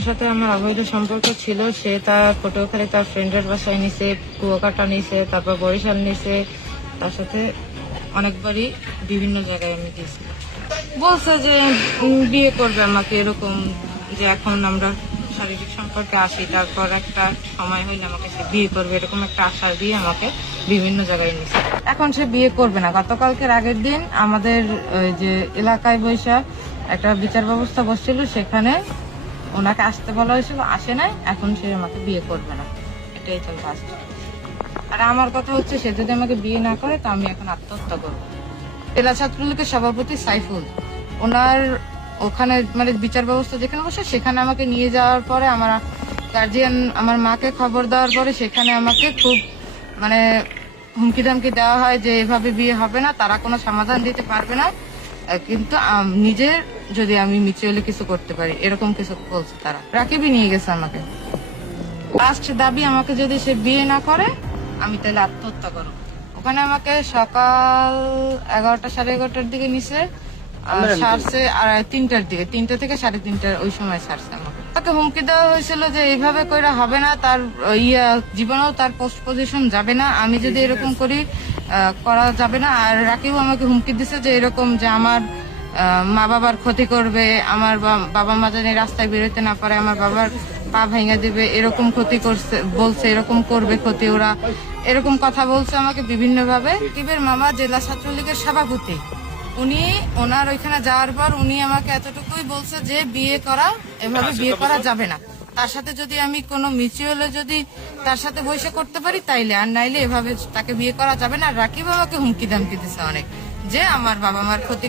তার সাথে আমার অবৈধ সম্পর্ক ছিল, সে তার পটুয়াখালী তার ফ্রেন্ডের বাসায় নিছে, কুয়াকাটা নিছে, তারপর বরিশাল নিছে। তার সাথে অনেকবারই বিভিন্ন জায়গায় আমি গেছি। বলছে যে বিয়ে করবে আমাকে এরকম যে এখন আমরা শারীরিক সম্পর্কে আসি, তারপর একটা সময় হইলে আমাকে সে বিয়ে করবে, এরকম একটা আশা দিয়ে আমাকে বিভিন্ন জায়গায় নিছে। এখন সে বিয়ে করবে না। গতকালকের আগের দিন আমাদের যে এলাকায় বৈশা একটা বিচার ব্যবস্থা বসছিল, সেখানে ওনাকে আসতে বলা হয়েছিল, আসে নাই, এখন সে আমাকে বিয়ে করবে না। এটাই চলতে আসছে আর আমার কথা হচ্ছে, সে যদি আমাকে বিয়ে না করে, তো আমি এখন আত্মহত্যা করব। জেলা ছাত্রলীগের সভাপতি সাইফুল, ওনার ওখানে মানে বিচার ব্যবস্থা যেখানে বসে, সেখানে আমাকে নিয়ে যাওয়ার পরে আমার গার্জিয়ান আমার মাকে খবর দেওয়ার পরে সেখানে আমাকে খুব মানে হুমকি ধামকি দেওয়া হয় যে এভাবে বিয়ে হবে না, তারা কোনো সমাধান দিতে পারবে না। কিন্তু নিজের যদি আমি মিচুয়ালি কিছু করতে পারি এরকম কিছু বলছে তারা। রাকিবই নিয়ে গেছে আমাকে। লাস্ট দাবি আমাকে যদি সে বিয়ে না করে আমি তাহলে আত্মহত্যা করব। ওখানে আমাকে সকাল এগারোটা সাড়ে এগারোটার দিকে নিছে আর সারছে আর তিনটার দিকে। তিনটা থেকে সাড়ে তিনটার ওই সময় সারছে আমাকে। তাকে হুমকি দেওয়া হয়েছিল যে এইভাবে করে হবে না, তার ইয়া, জীবনেও তার পোস্ট পজিশন যাবে না। আমি যদি এরকম করি করা যাবে না। আর রাকিব আমাকে হুমকি দিছে যে এরকম যে আমার মা বাবার ক্ষতি করবে, আমার বাবা মা জানি রাস্তায় বেরোতে না পারে, আমার বাবার পা ভেঙে দিবে, এরকম ক্ষতি করছে, বলছে, এরকম করবে ক্ষতি ওরা। এরকম কথা বলছে আমাকে বিভিন্ন ভাবে টিবের মামা জেলা ছাত্রলীগের সভাপতি। উনি ওনার ওইখানে যাওয়ার পর উনি আমাকে এতটুকুই বলছে যে বিয়ে করা এভাবে বিয়ে করা যাবে না। তার সাথে যদি আমি কোনো মিউচুয়ালে যদি তার সাথে বৈশা করতে পারি তাইলে আর নাইলে এভাবে তাকে বিয়ে করা যাবে না। আর রাকিব আমাকে হুমকি দামকি দিছে অনেক যে আমার বাবা মার ক্ষতি